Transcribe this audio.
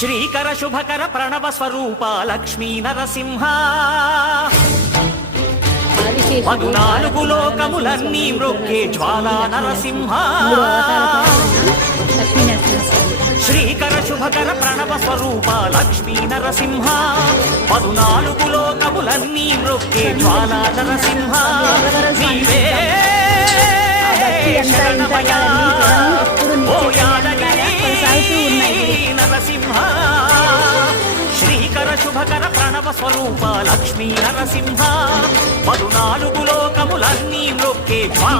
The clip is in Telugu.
శ్రీకర శుభకర ప్రణవ స్వరూప లక్ష్మీ నరసింహ పదునాలుగు లోకములన్నీ మ్రొక్కే జ్వాలా నరసింహ శ్రీకర శుభకర ప్రణవ స్వరూప లక్ష్మీ నరసింహ పదునాలుగు లోకములన్నీ మ్రొక్కే జ్వాలా నరసింహ నీవే శరణమయ్యా ఓ యాదగిరి నరసింహ శ్రీకర శుభకర ప్రణవ స్వరూప లక్ష్మీ నరసింహ పదునాలుగు లోకములన్నీ మ్రొక్కే జ్వాలా